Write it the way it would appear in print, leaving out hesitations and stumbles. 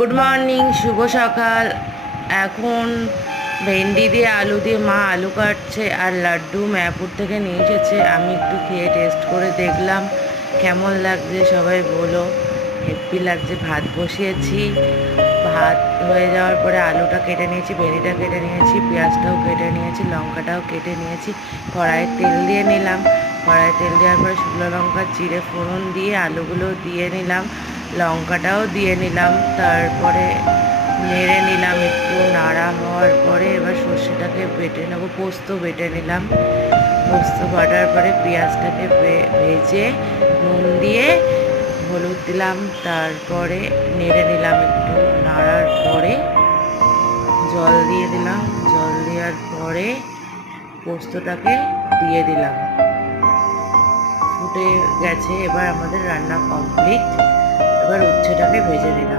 Good morning, শুভ সকাল। এখন ভেন্ডি দিয়ে আলু দিয়ে মা আলু কাটছে আর লাড্ডু মায়াপুর থেকে নিয়ে এসেছে। আমি একটু খেয়ে টেস্ট করে দেখলাম কেমন লাগছে, সবাই বলো। হেভি লাগছে। ভাত বসিয়েছি, ভাত হয়ে যাওয়ার পরে আলুটা কেটে নিয়েছি, ভেন্ডিটা কেটে নিয়েছি, পেঁয়াজটাও কেটে নিয়েছি, লঙ্কাটাও কেটে নিয়েছি। কড়াইয়ে তেল দিয়ে নিলাম। কড়াইয়ে তেল দেওয়ার পরে শুকনো লঙ্কা চিড়ে ফোড়ন দিয়ে আলুগুলো দিয়ে নিলাম, লঙ্কাটাও দিয়ে নিলাম। তারপরে নেড়ে নিলাম, একটু নাড়া হওয়ার পরে এবার সর্ষেটাকে বেটে নেবো, পোস্ত বেটে নিলাম। পোস্ত বাটার পরে পেঁয়াজটাকে ভেজে নুন দিয়ে হলুদ দিলাম, তারপরে নেড়ে নিলাম, একটু নাড়ার পরে জল দিয়ে দিলাম। জল দেওয়ার পরে পোস্তটাকে দিয়ে দিলাম, ফুটে গেছে। এবার আমাদের রান্না কমপ্লিট। এবার উচ্ছেটাকে ভেজে নিলাম।